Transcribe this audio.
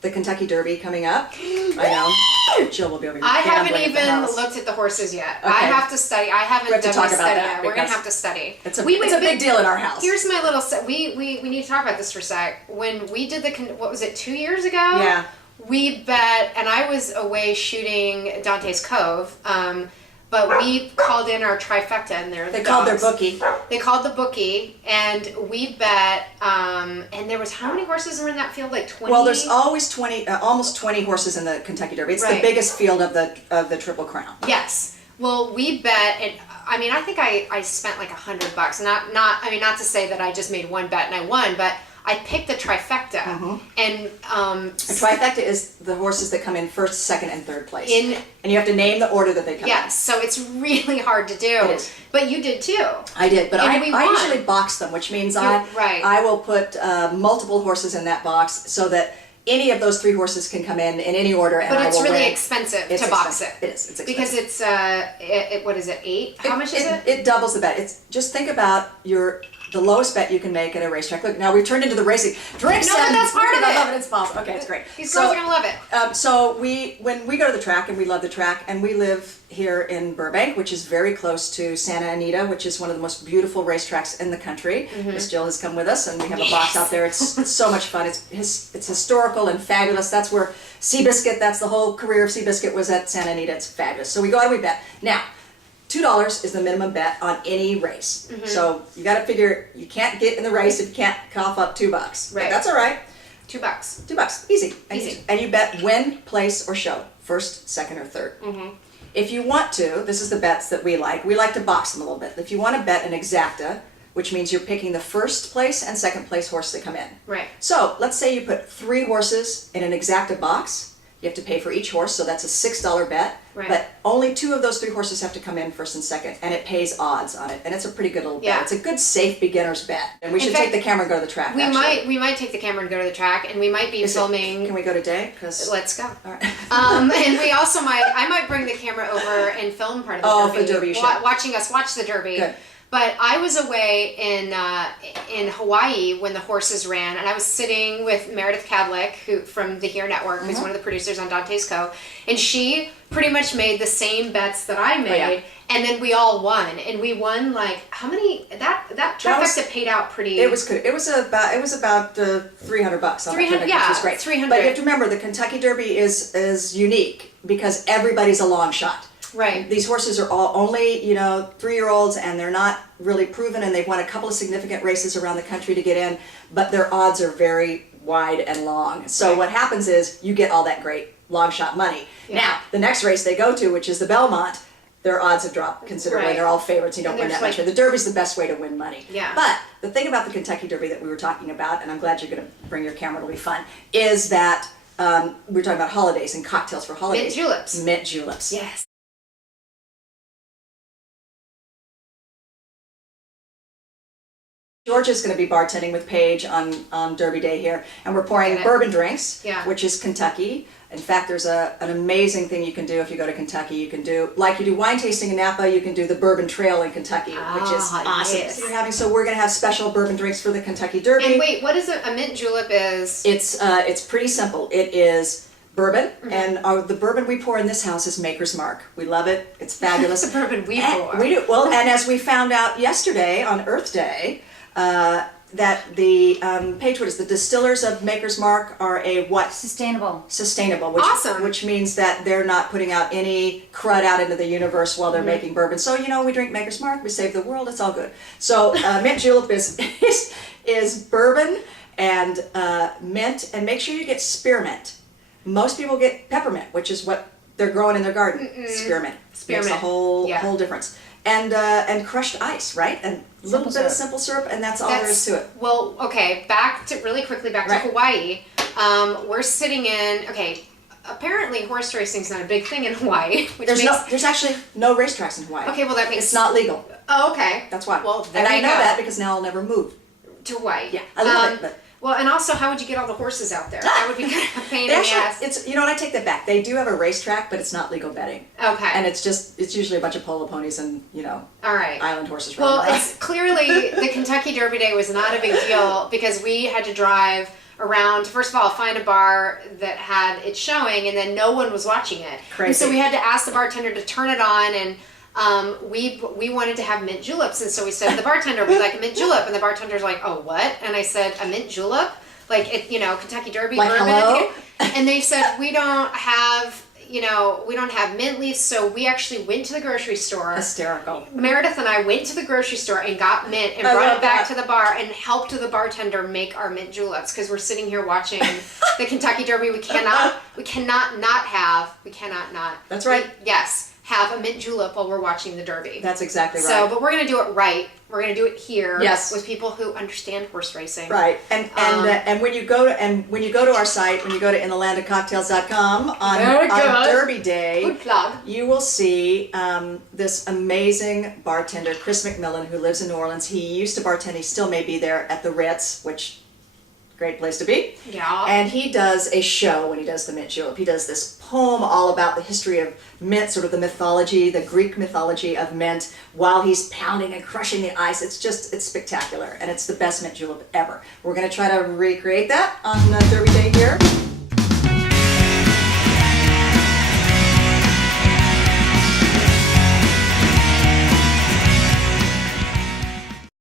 the Kentucky Derby coming up. I know. Jill will be over here. I haven't even looked at the horses yet. Okay. I have to study. I haven't done my study yet. We're going to have to study. It's a big deal in our house. Here's my little... We need to talk about this for a sec. When we did what was it, 2 years ago? Yeah. We bet, and I was away shooting Dante's Cove, but we called in our trifecta, and they called their bookie. They called the bookie, and we bet, and there was, how many horses were in that field? Like 20? Well, there's always 20, almost 20 horses in the Kentucky Derby. It's the biggest field of the Triple Crown. Yes. Well, we bet, and I mean, I think I spent like $100. Not to say that I just made one bet and I won, but I picked the trifecta, and a trifecta is the horses that come in first, second, and third place. And you have to name the order that they come in. Yes, so it's really hard to do. It is. But you did too. I did, but I usually box them, which means I will put multiple horses in that box so that any of those 3 horses can come in any order, and but it's really win. Expensive to box it. It is. It's expensive because it's what is it, 8? How much is it? It doubles the bet. Just think about the lowest bet you can make at a racetrack. Look, now we've turned into the racing. Drinks. No, but that's part of it. I love it. It's possible. Okay, it's great. These girls are gonna love it. So when we go to the track, and we love the track, and we live here in Burbank, which is very close to Santa Anita, which is one of the most beautiful racetracks in the country. Miss Jill has come with us, and we have a box out there. It's so much fun. It's historical and fabulous. That's where Seabiscuit. That's the whole career of Seabiscuit was at Santa Anita. It's fabulous. So we go out and we bet. Now, $2 is the minimum bet on any race. So you got to figure you can't get in the race if you can't cough up $2. Right. But that's all right. $2. $2. Easy. And you bet win, place, or show. First, second, or third. If you want to, this is the bets that we like. We like to box them a little bit. If you want to bet an exacta, which means you're picking the first place and second place horse that come in. Right. So let's say you put 3 horses in an exacta box. You have to pay for each horse, so that's a $6 bet. Right. But only 2 of those 3 horses have to come in first and second, and it pays odds on it. And it's a pretty good little bet. It's a good, safe beginner's bet. And we should take the camera and go to the track. We might take the camera and go to the track, and we might be filming. Can we go today? Let's go. All right. And we also I might bring the camera over and film part of the Derby. For the Derby, you should. Watching us watch the Derby. Good. But I was away in Hawaii when the horses ran, and I was sitting with Meredith Cadlick, who from the Here Network, who's one of the producers on Dante's Cove, and she pretty much made the same bets that I made, and then we all won, and we won like how many? That trifecta paid out pretty. It was good. It was about $300. $300, which was great. $300. But you have to remember, the Kentucky Derby is unique because everybody's a long shot. Right. These horses are all only, 3-year-olds, and they're not really proven, and they've won a couple of significant races around the country to get in, but their odds are very wide and long. So what happens is you get all that great long shot money. Now, the next race they go to, which is the Belmont, their odds have dropped considerably. They're all favorites. You don't win that much. The Derby's the best way to win money. Yeah. But the thing about the Kentucky Derby that we were talking about, and I'm glad you're going to bring your camera, it'll be fun, is that we're talking about holidays and cocktails for holidays. Mint juleps. Mint juleps. Yes. Georgia's going to be bartending with Paige on Derby Day here, and we're pouring bourbon drinks, which is Kentucky. In fact, there's an amazing thing you can do if you go to Kentucky. You can do, like you do wine tasting in Napa, you can do the Bourbon Trail in Kentucky, which is awesome. Yes. So we're going to have special bourbon drinks for the Kentucky Derby. And wait, what is a mint julep is? It's pretty simple. It is bourbon, and the bourbon we pour in this house is Maker's Mark. We love it. It's fabulous. The bourbon we pour. We do. Well, and as we found out yesterday on Earth Day, that the Paige, what is the distillers of Maker's Mark are a what? Sustainable, which, awesome. Which means that they're not putting out any crud out into the universe while they're making bourbon. So we drink Maker's Mark, we save the world, it's all good. So mint julep is bourbon and mint, and make sure you get spearmint. Most people get peppermint, which is what they're growing in their garden. Spearmint makes a whole difference. And crushed ice, right? And a little bit of simple syrup, and that's all there is to it. Well, okay, really quickly back to Hawaii. We're sitting in, apparently horse racing's not a big thing in Hawaii. There's actually no racetracks in Hawaii. Okay, well that makes... It's not legal. Oh, okay. That's why. Well, and I know that because now I'll never move. To Hawaii. Yeah, I love it, but... Well, and also, how would you get all the horses out there? That would be kind of a pain in the ass. I take that back. They do have a racetrack, but it's not legal betting. Okay. And it's usually a bunch of polo ponies and, all right. island horses running around. Well, it's clearly the Kentucky Derby Day was not a big deal because we had to drive around to, first of all, find a bar that had it showing, and then no one was watching it. Crazy. And so we had to ask the bartender to turn it on, and we wanted to have mint juleps, and so we said to the bartender, we'd like a mint julep, and the bartender's like, oh, what? And I said, a mint julep? Like, it, you know, Kentucky Derby like, bourbon. hello? And they said, we don't have mint leaves, so we actually went to the grocery store. Hysterical. Meredith and I went to the grocery store and got mint and I brought love it back that. to the bar and helped the bartender make our mint juleps, because we're sitting here watching the Kentucky Derby. We cannot not. That's right. Yes, have a mint julep while we're watching the Derby. That's exactly right. So, but we're going to do it right. We're going to do it here. Yes. With people who understand horse racing. Right, and when you go to our site, when you go to inthelandofcocktails.com on Derby Day, Good plug. you will see this amazing bartender, Chris McMillan, who lives in New Orleans. He used to bartend. He still may be there at the Ritz, which great place to be. Yeah. And he does a show when he does the mint julep. He does this poem all about the history of mint, sort of the mythology, the Greek mythology of mint, while he's pounding and crushing the ice. It's spectacular, and it's the best mint julep ever. We're going to try to recreate that on Derby Day here.